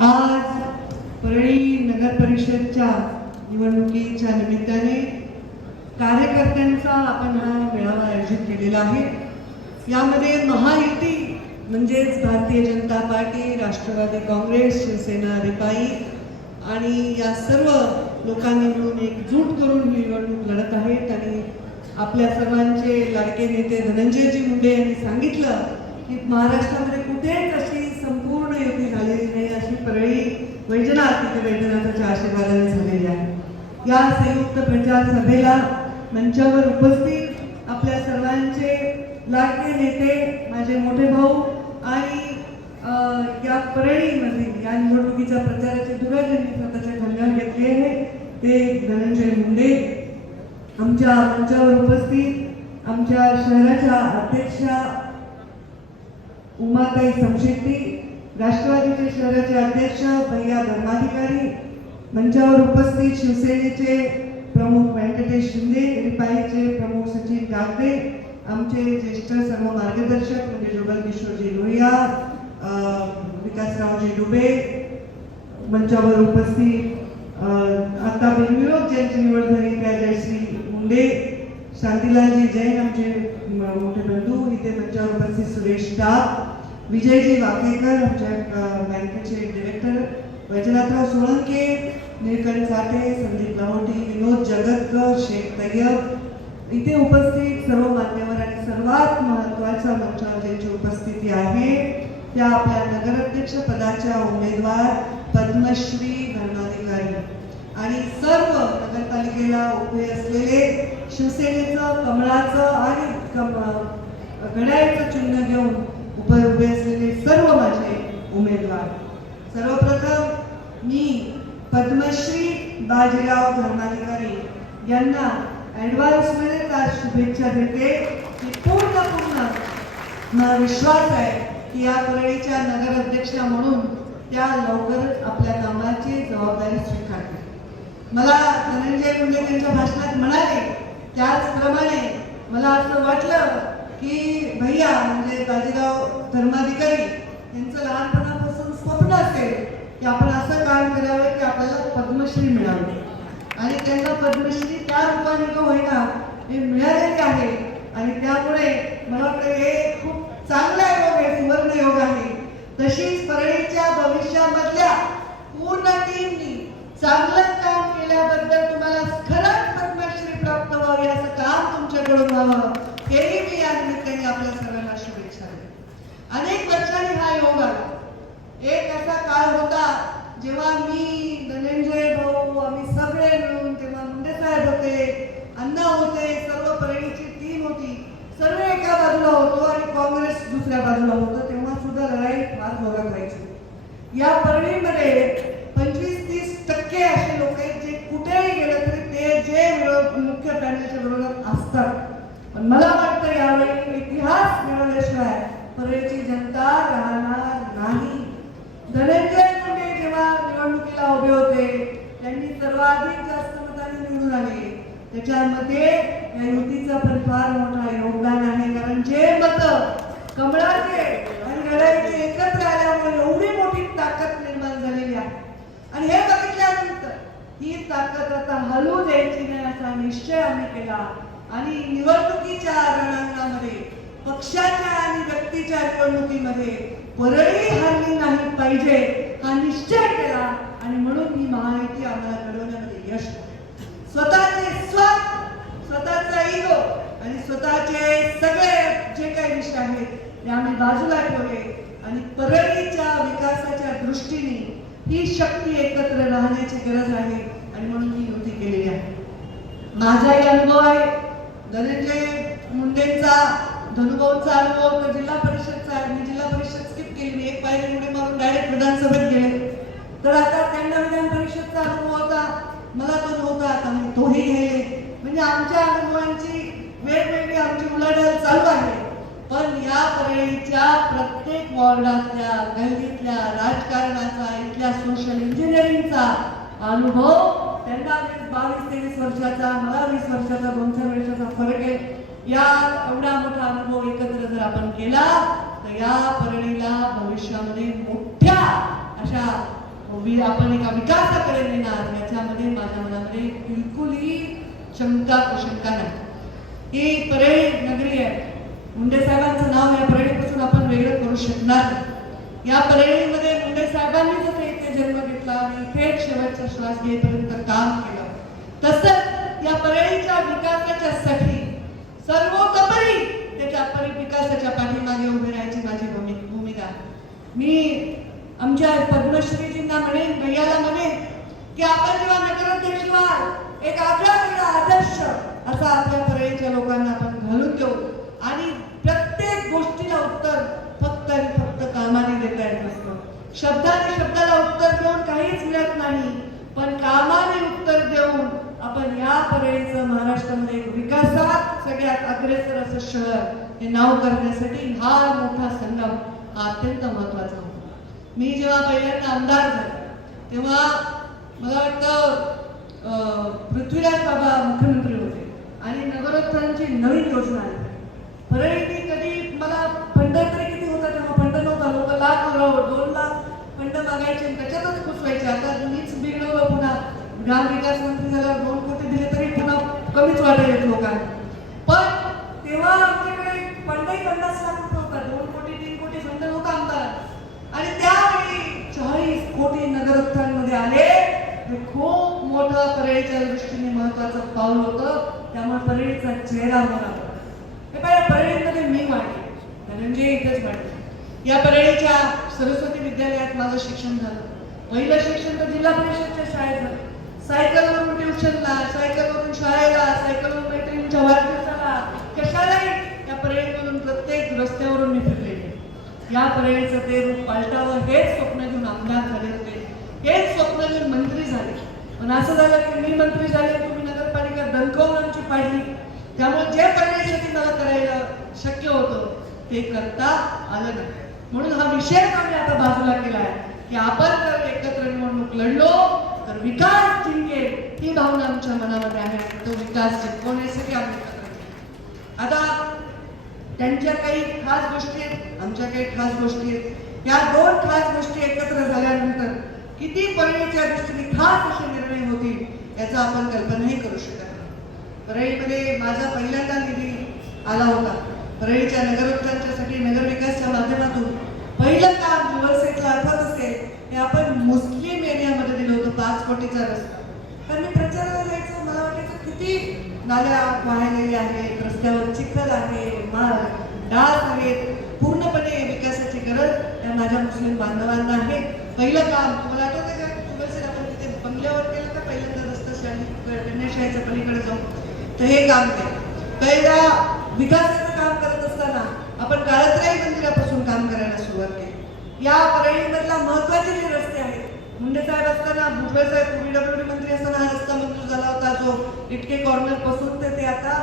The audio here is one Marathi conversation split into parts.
आज परळी नगर परिषदच्या निवडणुकीच्या निमित्ताने कार्यकर्त्यांचा आपण हा मेळावा आयोजित केलेला आहे। यामध्ये महायुती म्हणजेच भारतीय जनता पार्टी, राष्ट्रवादी काँग्रेस, शिवसेना, रिपाई आणि या सर्व लोकांनी मिळून एकजूट करून ही निवडणूक लढत आहेत। आणि आपल्या सर्वांचे लाडके नेते धनंजयजी मुंडे यांनी सांगितलं की महाराष्ट्रामध्ये कुठेच अशी संपूर्ण युती झालेली नाही, अशी परळी वैजनाथ तिथे वैजनाथाच्या आशीर्वादाने झालेली आहे। या संयुक्त प्रचार सभेला मंचावर उपस्थित आपल्या सर्वांचे लाडके नेते, माझे मोठे भाऊ आणि या परळीमध्ये या निवडणुकीच्या प्रचाराचे धुरा ज्यांनी स्वतःच्या खांद्यावर घेतले आहे ते धनंजय मुंडे, आमच्या मंचावर उपस्थित आमच्या शहराच्या अध्यक्षा उमाताई समशेट्टी, राष्ट्रवादीचे शहराचे अध्यक्ष भैया धर्माधिकारी, मंचावर उपस्थित शिवसेनेचे प्रमुख व्यंकटेश शिंदे, रिपाईचे प्रमुख सचिन कागदे, आमचे ज्येष्ठ सर्व मार्गदर्शक म्हणजे जुगल किशोरजी लोहिया, विकासरावजी डुबे, मंचावर उपस्थित आता बिनविरोध ज्यांची निवड झाली त्या जयश्री मुंडे, शांतीलालजी जैन आमचे मोठे बंधू, इथे मंचावर उपस्थित सुरेश डाग, विजयजी वाकेकर आमच्या बँकेचे डिरेक्टर, वैजनाथराव सोळंके, निळकंठ साठे, संदीप लाहोटी, विनोद जगतकर, शेख तय्यब, इथे उपस्थित सर्व मान्यवर आणि सर्वात महत्त्वाच्या मंचावर ज्यांची उपस्थिती आहे त्या आपल्या नगराध्यक्ष पदाच्या उमेदवार पद्मश्री धर्माधिकारी आणि सर्व नगरपालिकेला उभे असलेले शिवसेनेचं, कमळाचं आणि घड्याळाचं चिन्ह घेऊन उभे असलेले सर्व माझे उमेदवार। सर्वप्रथम मी पद्मश्री बाजीराव धर्माधिकारी यांना ॲडव्हान्समध्ये आज शुभेच्छा देते की पूर्ण विश्वास आहे की या परळीच्या नगराध्यक्षा म्हणून त्या लवकरच आपल्या कामाची जबाबदारी स्वीकारतील। मला धनंजय मुंडे त्यांच्या भाषणात म्हणाले त्याचप्रमाणे मला असं वाटलं की भैया म्हणजे बाजीराव धर्माधिकारी यांचं लहानपणापासून स्वप्न असेल की आपण असं काम करावं की आपल्याला पद्मश्री मिळावी आणि त्यांना पद्मश्री त्या रूपाने का होईना हे मिळालेले आहे। आणि त्यामुळे मला वाटतं हे खूप चांगला योग आहे, सुवर्ण योग आहे। तशीच परळीच्या भविष्यामधल्या पूर्ण टीमनी चांगलं काम केल्याबद्दल तुम्हाला खरंच पद्मश्री प्राप्त व्हावी असं काम तुमच्याकडून व्हावं हेही मी या निमित्ताने आपल्या सर्वांना शुभेच्छा देते। अनेक वर्षांनी हा योग आला। एक असा काळ होता जेव्हा मी, धनंजय भाऊ, आम्ही सगळे मिळून, तेव्हा मुंडे साहेब होते, अण्णा होते, सर्व परळीची टीम होती, सर्व एका बाजूला होतो आणि काँग्रेस दुसऱ्या बाजूला होतं, तेव्हा सुद्धा लढाई फार जोरात व्हायची। या परळीमध्ये 25-30% असे लोक आहेत जे कुठेही गेले तरी ते जे मुख्य पॅनलच्या विरोधात असतात। पण मला वाटतं यावेळी इतिहास मिळवल्याशिवाय परळीची जनता राहणार नाही। धनंजय मुंडे जेव्हा निवडणुकीला उभे होते त्यांनी सर्वाधिक जास्त मतांनी निवडून आले, त्याच्यामध्ये या युतीचं पण फार मोठं योगदान आहे। कारण जे मत कमळाचे आणि घड्याळाचे एकत्र आल्यामुळे एवढी मोठी ताकद निर्माण झालेली आहे आणि हे बघितल्यानंतर ही ताकद आता हलू द्यायची नाही असा निश्चय आम्ही केला आणि निवडणुकीच्या रणांगणामध्ये, पक्षाच्या आणि व्यक्तीच्या निवडणुकीमध्ये परळी हरली नाही पाहिजे हा निश्चय केला आणि म्हणून ही महायुती आम्हाला घडवण्यामध्ये यश मिळालं। स्वतःचे स्वार्थ, स्वतःचा इगो आणि स्वतःचे सगळे जे काही विषय आहेत ते आम्ही बाजूला ठेवले आणि परळीच्या विकासाच्या दृष्टीने ही शक्ती एकत्र राहण्याची गरज आहे आणि म्हणून ही युती केलेली आहे। माझाही अनुभव आहे, धनंजय मुंडेंचा, धनुभाऊंचा अनुभव तर जिल्हा परिषदचा आहे। मी जिल्हा परिषद स्किप केली, मी एक पायरी उडी मारून डायरेक्ट विधानसभेत गेले, तर आता त्यांना विधान परिषदचा अनुभव होता, मला तो नव्हता, आता मी तोही घ्यायले। म्हणजे आमच्या अनुभवांची वेगवेगळी आमची उलाढाल चालू आहे। पण या परळीच्या प्रत्येक वॉर्डातल्या, गल्लीतल्या राजकारणाचा, इथल्या सोशल इंजिनिअरिंगचा अनुभव त्यांना 22-23 वर्षाचा, मला 20 वर्षाचा, 2-4 वर्षाचा फरक आहे। या एवढा मोठा अनुभव एकत्र जर आपण केला तर या परळीला भविष्यामध्ये मोठ्या अशा आपण एका विकासाकडे नेणार याच्यामध्ये माझ्या मनामध्ये बिलकुलही शंका नाही. ही परळी नगरी आहे. मुंडे साहेबांचं नाव या परळीपासून आपण वेगळं करू शकणार नाही. या परळीमध्ये मुंडे साहेबांनी जसं इथे जन्म घेतला आणि थेट शेवटचा श्वास घेईपर्यंत काम केलं, तसंच या परळीच्या विकासाच्यासाठी सर्वोतपरी त्याच्या विकासाच्या पाठीमागे उभे राहायची माझी भूमिका. मी आमच्या पद्मश्रीजींना म्हणेन, भैयाला म्हणेन की आपण जेव्हा नगराध्यक्ष व्हाल एक आगळा वेगळा आदर्श असा आपल्या परळीच्या लोकांना आपण घालून देऊ आणि प्रत्येक गोष्टीला उत्तर फक्त आणि फक्त कामाने देता येत नसतं. शब्दाला उत्तर देऊन काहीच मिळत नाही, पण कामाने उत्तर देऊन आपण या परळीचं महाराष्ट्रामध्ये विकासात सगळ्यात अग्रेसर असं शहर हे नाव करण्यासाठी हा मोठा संगम हा अत्यंत महत्वाचा होता. मी जेव्हा पहिल्यांदा आमदार झाले तेव्हा मला वाटतं पृथ्वीराज बाबा मुख्यमंत्री होते आणि नगरोत्थानाची नवीन योजना आली. परळीने कधी मला फंड तरी किती होता तेव्हा फंड नव्हता. लोक लाख 2 लाख फंड मागायचे आणि त्याच्यातच घुसवायचे. आता मीच बिघडवलं, पुन्हा ग्राम विकास मंत्री झाल्यावर 2 कोटी दिले तरी पुन्हा कमीच वाटेल लोकांना. पण तेव्हा आमच्याकडे फंडही 50 लाख रुपये होता. 2 कोटी 3 कोटी फंड नव्हता आमदार. आणि त्यावेळी 40 कोटी नगरोत्थान मध्ये आले. हे खूप मोठं परळीच्या दृष्टीने महत्वाचं पाऊल होतं. त्यामुळे परळीचा चेहरा होणार. हे पाहिजे परळीमध्ये मी वाढले, धनंजय इथेच वाढले. या परळीच्या सरस्वती विद्यालयात माझं शिक्षण झालं. पहिलं शिक्षण तर जिल्हा परिषदच्या शाळेत झालं. सायकलवरून ट्युशनला, सायकलवरून शाळेला, सायकलवरून मैत्रिणींच्या वाढदिवसाला, कशालाही या परळीमधून प्रत्येक रस्त्यावरून मी फिरलेले. या परळीचं ते रूप पालटावं हेच स्वप्न घेऊन आमदार झाले होते, हेच स्वप्न घेऊन मंत्री झाले. पण असं झालं की मी मंत्री झाले, तुम्ही नगरपालिका दणकवून आमची पाडली. त्यामुळे जे परळीसाठी मला करायला शक्य होतं ते करता आलं नाही. म्हणून हा विषय आम्ही आता बाजूला केला आहे की आपण जर एकत्र निवडणूक लढलो तर विकास जिंकेल ही भावना आमच्या मनामध्ये आहे. तो विकास जिंकवण्यासाठी आम्ही एकत्र केला. आता त्यांच्या काही खास गोष्टी आहेत, आमच्या काही खास गोष्टी आहेत. या 2 खास गोष्टी एकत्र झाल्यानंतर किती परळीच्या दृष्टीने खास असे निर्णय होतील याचा आपण कल्पनाही करू शकत नाही. परळीमध्ये माझा पहिल्यांदा निधी आला होता. परळीच्या नगरोत्थानासाठी नगर विकासच्या माध्यमातून पहिलं काम जुवलसेटला आठवत असेल हे आपण मुस्लिम एरियामध्ये दिलं होतं. 5 कोटीचा रस्ता. कारण मी प्रचाराला जायचं, मला वाटायचं किती नाल्या वाहलेल्या आहेत, रस्त्यावर चिखल आहे, डास आहेत. पूर्णपणे विकासाची गरज या माझ्या मुस्लिम बांधवांना आहे. पहिलं काम तुम्हाला आठवतं का? जुवलसेट आपण तिथे बंगल्यावर केलं का पहिल्यांदा रस्ता गणेशाच्या पलीकडे जाऊन, तर हे काम केलं. पहिला विकासाचं काम करत असताना आपण काळात्राई मंदिरापासून काम करायला सुरुवात केली. या परळीमधला महत्वाचे जे रस्ते आहेत, मुंडे साहेब असताना, भुजबळ साहेब PWD मंत्री असताना हा रस्ता मंजूर झाला होता, जो इटके कॉर्नर पासून ते आता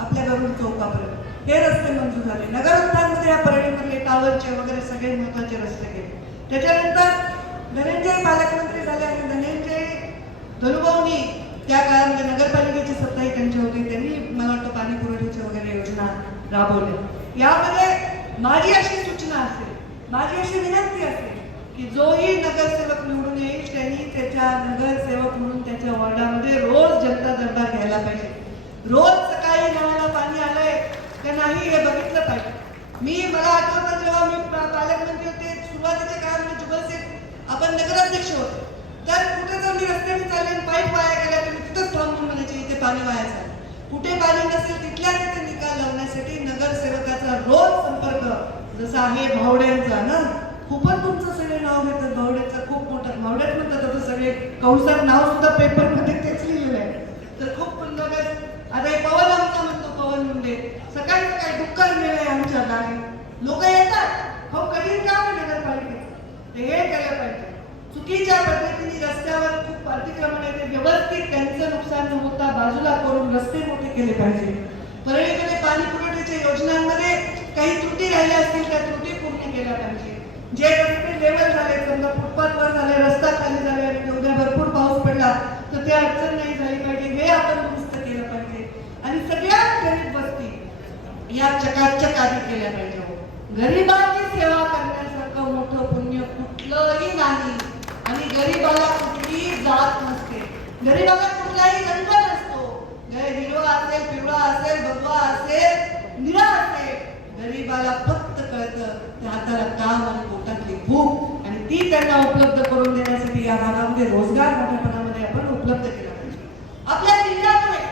आपल्या गरुड चौकापर्यंत हे रस्ते मंजूर झाले. नगरोत्थानमध्ये या परळीमधले टावरचे वगैरे सगळे महत्वाचे रस्ते केले. त्याच्यानंतर धनंजय पालकमंत्री झाले आणि धनंजय धनुभाऊंनी त्या काळामध्ये नगरपालिकेची सत्ताही त्यांची होती. त्यांनी मला वाटतं पाणी पुरवठ्याची वगैरे योजना राबवल्या. यामध्ये माझी अशी सूचना असेल, माझी अशी विनंती असेल की जोही नगरसेवक निवडून येईल त्यांनी त्याच्या नगरसेवक म्हणून त्याच्या वॉर्डामध्ये रोज जनता दरबार घ्यायला पाहिजे. रोज सकाळी नळाला पाणी आलंय का नाही हे बघितलं पाहिजे. मला आठवतं जेव्हा मी पालकमंत्री होते, सुरुवातीच्या काळामध्ये जुगलसेठ आपण नगराध्यक्ष होते, तर कुठे जर मी रस्त्याने चालले पाईप वाया गेला तर मी तिथंच थांबून म्हणायचे इथे पाणी वाया झालं. कुठे पाणी नसेल तिथल्या तिथे निकाल लावण्यासाठी नगरसेवकाचा रोज संपर्क, जसा आहे भावड्यांचा ना, खूपच तुमचं सगळे नाव घेतात. भावड्याचं खूप मोठं, भावड्यात म्हणतात आता सगळे, कंसात नाव सुद्धा पेपर मध्ये तेच लिहिलेलं आहे. तर खूप नगर आता हे पवन आमचा म्हणतो, पवन मुंडे सकाळी सकाळी दुःखात मिळेल आमच्या गावी लोक येतात. हो कधी का नगरपालिकेत ते हे केलं पाहिजे. चुकीच्या पद्धतीने रस्त्यावर खूप अतिक्रमण येते, व्यवस्थित त्यांचं नुकसान न होता बाजूला करून रस्ते मोठे केले पाहिजे. परळीमध्ये पाणी पुरवठ्याच्या योजनांमध्ये काही त्रुटी राहिल्या असतील त्या त्रुटी पूर्ण केल्या पाहिजे. जे रस्ते लेवल झाले, समजा फुटपाथवर झाले, रस्ता खाली झाले आणि उद्या भरपूर पाऊस पडला तर ते अडचण नाही झाली पाहिजे, हे आपण दुरुस्त केलं पाहिजे. आणि सगळ्यात गरीब वस्ती या चकाचक आधी केल्या पाहिजे. गरिबांची सेवा करण्यासारखं मोठं पुण्य कुठलंही नाही. आणि गरीब गरीबाला कुठलाही रंग नसतो, हिरवा असेल, पिवळा असेल, भगवा असेल, निळा असेल, गरीबाला फक्त कळतं त्या हाताला काम आणि पोटातली भूक, आणि ती त्यांना उपलब्ध करून देण्यासाठी या भागामध्ये रोजगार मोठ्या प्रमाणामध्ये आपण उपलब्ध केला पाहिजे. आपल्या जिल्ह्यामुळे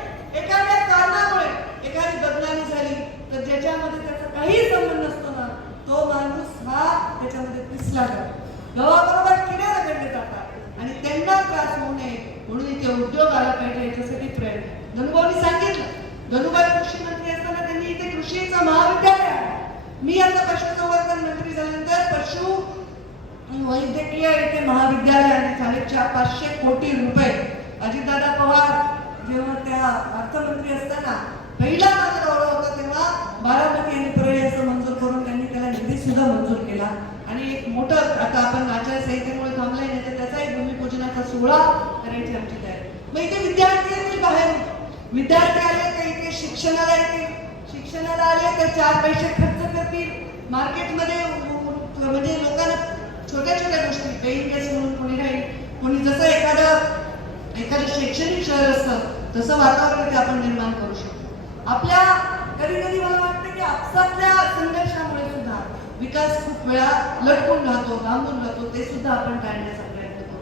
एखाद्या कारणामुळे एखादी बदनामी झाली तर ज्याच्यामध्ये त्याचा काही संबंध नसतो ना, तो माणूस हा त्याच्यामध्ये पिसला जातो, गव्हाबरोबर किडे रगडले जातात आणि त्यांना त्रास होऊ नये म्हणून इथे उद्योग आला पाहिजे याच्यासाठी प्रयत्न. धनुभाऊंनी सांगितलं, धनुभाई कृषी मंत्री असताना त्यांनी इथे कृषीचं महाविद्यालय आहे. मी आता पशुसंवर्धन मंत्री झाल्यानंतर पशु वैद्यकीय इथे महाविद्यालय आहे. 450 कोटी रुपये अजितदादा पवार जेव्हा त्या अर्थमंत्री असताना पहिला माझा दौरा होता तेव्हा बारामती आणि परळी असं मंजूर करून त्यांनी त्याला निधी सुद्धा मंजूर केला आणि एक मोठं, आता आपण आचारसंहितेमुळे थांबलाय नाही तर त्याचा एक भूमिपूजनाचा सोहळा करायची आमची तयारी. मग इथे विद्यार्थी येतील बाहेर, विद्यार्थी आले तर इथे शिक्षणाला येतील, शिक्षणाला आले तर 4 पैसे खर्च करतील, मार्केटमध्ये म्हणजे लोकांना छोट्या छोट्या गोष्टी पेइंग गेस्ट म्हणून कोणी राहील, कोणी जसं एखादं शैक्षणिक शहर असतं तसं वातावरण ते आपण निर्माण करू शकतो. आपल्या कधी कधी मला वाटतं की आपसातल्या संघर्षामुळे सुद्धा विकास खूप वेळा लटकून राहतो, लांबून राहतो, ते सुद्धा आपण टाळण्याचा प्रयत्न करतो.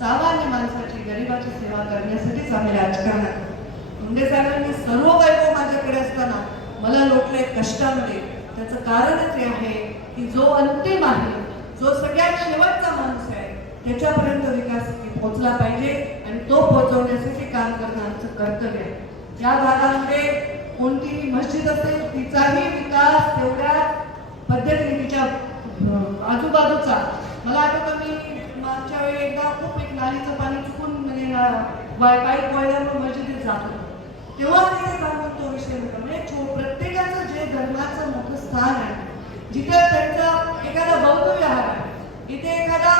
सामान्य माणसाची, गरिबाची सेवा करण्यासाठीच आम्ही राजकारणात करतो. मुंडे साहेबांनी सर्व वैभव माझ्याकडे असताना मला लोटले कष्टामध्ये. त्याचं कारणच हे आहे की जो अंतिम आहे, जो सगळ्यात शेवटचा माणूस आहे, त्याच्यापर्यंत विकास पोहोचला पाहिजे आणि तो पोहोचवण्यासाठी काम करणं आमचं कर्तव्य आहे. ज्या भागामध्ये कोणतीही मस्जिद असेल तिचाही विकास तेवढ्या पद्धतीने तिच्या आजूबाजूचा. मला आठवतं मी मागच्या वेळी एकदा खूप एक नालीचं पाणी चुकून म्हणजे पाईप वळल्यामुळे मस्जिदीत जात होतो, तेव्हा तिथे सांगून तो विषय होता. म्हणजे प्रत्येकाचं जे धर्माचं मोठं स्थान आहे, जिथे त्यांचा एखादा बौद्ध विहार आहे, इथे एखादा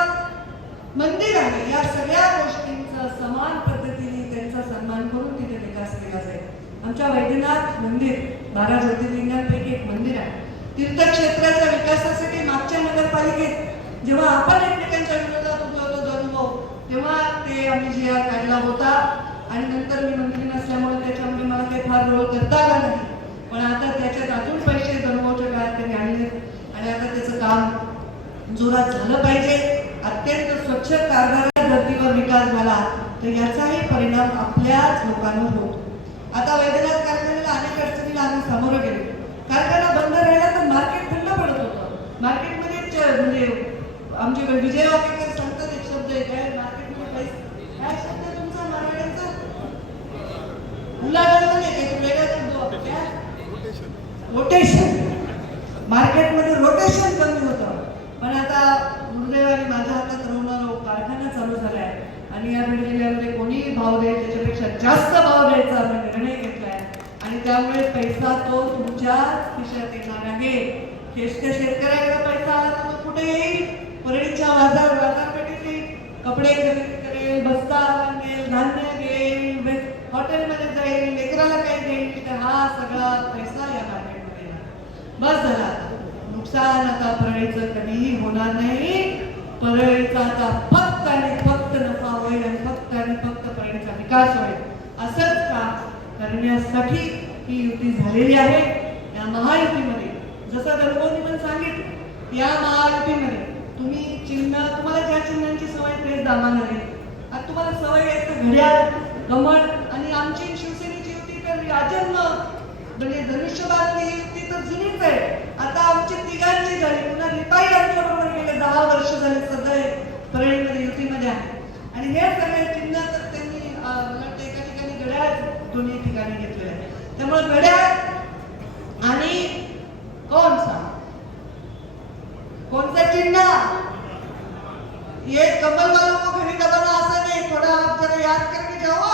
मंदिर आहे, या सगळ्या गोष्टींचा समान पद्धतीने त्यांचा सन्मान करून तिथे विकास केला जाईल. आमच्या वैद्यनाथ मंदिर 12 ज्योतिर्लिंगांपैकी एक मंदिर आहे. तीर्थक्षेत्राच्या विकासासाठी मागच्या नगरपालिकेत जेव्हा आपण एकमेकांच्या विरोधात उभे होतो धनुभाऊ, तेव्हा ते आम्ही GR काढला होता आणि नंतर मी मंत्री नसल्यामुळे त्याच्यामध्ये मला काही फार रोल करता आला नाही. पण आता त्याच्यात अजून पैसे धनुभाऊच्या काळात त्यांनी आणले आणि आता त्याचं काम जोरात झालं पाहिजे. अत्यंत स्वच्छ कारभार धर्तीवर विकास झाला तर याचाही परिणाम आपल्याच लोकांवर होतो. आता वैद्यनाथ कारखान्याला अनेक अडचणीला आम्ही सामोरं गेलो. कारखाना बंद राहिला तर मार्केट थंड पडत होतं. मार्केटमध्ये म्हणजे आमचे विजय वाकेकर सांगतात एक शब्द आहे, काय मार्केटमध्ये पैसे, काय शब्द आहे तुमचा मारवाड्यांचा, रोटेशन. मार्केटमध्ये रोटेशन कमी होतं. पण आता दुर्दैवाने माझ्या हातात राहणारा कारखाना चालू झालाय आणि या बीड जिल्ह्यामध्ये कोणीही भाव देईल त्याच्यापेक्षा जास्त भाव द्यायचा आपण निर्णय घेतलाय आणि त्यामुळे पैसा तो तुमच्या खिशात येणार आहे. शेतकऱ्याला पैसा आला तर तो कुठे येईल? परळीच्या बाजारपेठेत कपडे खरेदी करेल, बस्ता बांधेल, धान्य घेईल, हॉटेलमध्ये जाईल, लेकराला काही देईल, तर हा सगळा पैसा या मार्केटमध्ये येणार. बस झाला, नुकसान आता परळीचं कधीही होणार नाही. परळीचा आता फक्त आणि फक्त नफा होईल आणि फक्त परळीचा विकास होईल. असंच काम करण्यासाठी ही युती झालेली आहे. या महायुतीमध्ये जसं धनुभाऊंनी पण सांगितलं, या महायुतीमध्ये तुम्ही चिन्ह, तुम्हाला ज्या चिन्हांची सवय तेच दामाला नाही. आता तुम्हाला सवय आहे तर घड्याळ, कमळ, आणि आमची शिवसेनेची युती तर आजन्म म्हणजे धनुष्यबाणची युती तर जुनीच आहे. आता आमची तिघांची झाली, पुन्हा रिपाई आमच्याबरोबर गेले 10 वर्ष झाले सध्या परळीमध्ये युतीमध्ये आहे. आणि हे सगळे चिन्ह तर त्यांनी एका ठिकाणी घड्याळ दोन्ही ठिकाणी घेतलेले आहे. त्यामुळे घड्याळ आणि कोणता चिन्ह, ये कमल वालों को घड़ी दबाना आसान है, थोड़ा आप जरा याद करके जाओ.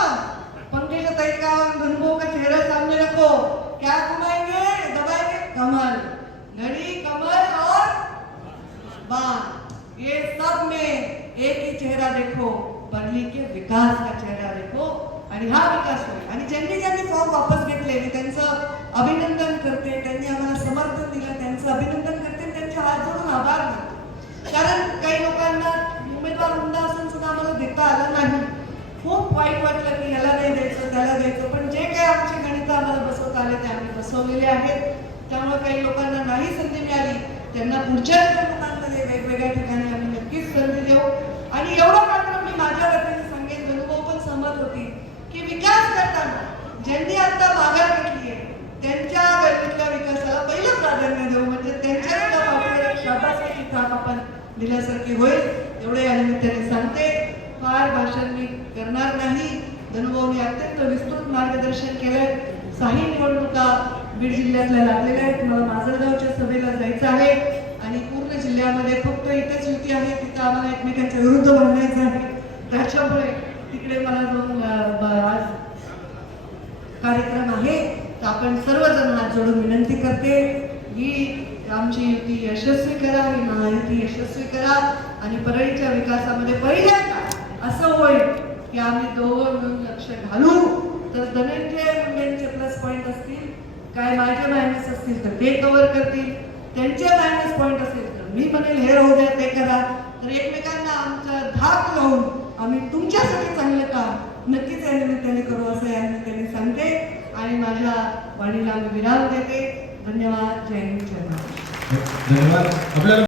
पंकज ताई का धनुभाऊ का चेहरा सामने रखो, क्या घुमाएंगे, दबाएंगे, कमल, घड़ी, कमल और बाण, ये सब में एक ही चेहरा देखो, परली के विकास का चेहरा देखो आणि हा विकास होईल. आणि ज्यांनी फॉर्म वापस घेतले मी त्यांचं अभिनंदन करते, त्यांनी आम्हाला समर्थन दिलं त्यांचं अभिनंदन करते, त्यांचे हात जोडून आभार मानते. कारण काही लोकांना उमेदवार हुंडा असून सुद्धा आम्हाला देता आलं नाही. खूप वाईट वाटलं बसलेले आहेत. त्यामुळे काही लोकांना नाही संधी मिळाली, त्यांना पुढच्या निवडणुकांमध्ये वेगवेगळ्या ठिकाणी आम्ही नक्कीच संधी देऊ. आणि एवढं मात्र मी माझ्या वतीने सांगेन, धनुभाऊ पण सहमत होती की विकास करताना ज्यांनी आता माघार घेतली आहे त्यांच्या गल्लीतल्या विकासाला पहिलं प्राधान्य देऊ, म्हणजे त्यांच्या पाठीवर एक शाबासकीची थाप आपण दिल्यासारखी होईल. एवढे या निमित्ताने सांगते. फार भाषण मी करणार नाही. धनुभाऊंनी अत्यंत विस्तृत मार्गदर्शन केलंय. 6 निवडणुका बीड जिल्ह्यातल्या लागलेल्या आहेत. मला माजलगावच्या सभेला जायचं आहे आणि पूर्ण जिल्ह्यामध्ये फक्त इथेच युती आहे, तिथं आम्हाला एकमेकांच्या विरुद्ध भांडायचं आहे. त्याच्यामुळे तिकडे मला जाऊन आज कार्यक्रम आहे. तर आपण सर्वजण हात जोडून विनंती करते, ही आमची युती यशस्वी करा, ही महायुती यशस्वी करा आणि परळीच्या विकासामध्ये पहिल्यांदा असं होईल की आम्ही दोघं मिळून लक्ष घालू. तर धनंजय मुंडेंचे प्लस पॉईंट असतील, काय माझे मायनस असतील तर ते कव्हर करतील, त्यांचे मायनस पॉईंट असेल तर मी म्हणेल हे राहू द्या, ते करा. तर एकमेकांना आमचा धाक लावून आम्ही तुमच्यासाठी चांगलं काम नक्कीच या निमित्ताने करू, असं या निमित्ताने सांगते आणि माझ्या वाणीला मी विराम देते. धन्यवाद. जय हिंद, जय महाराष्ट्र. धन्यवाद. आपल्याला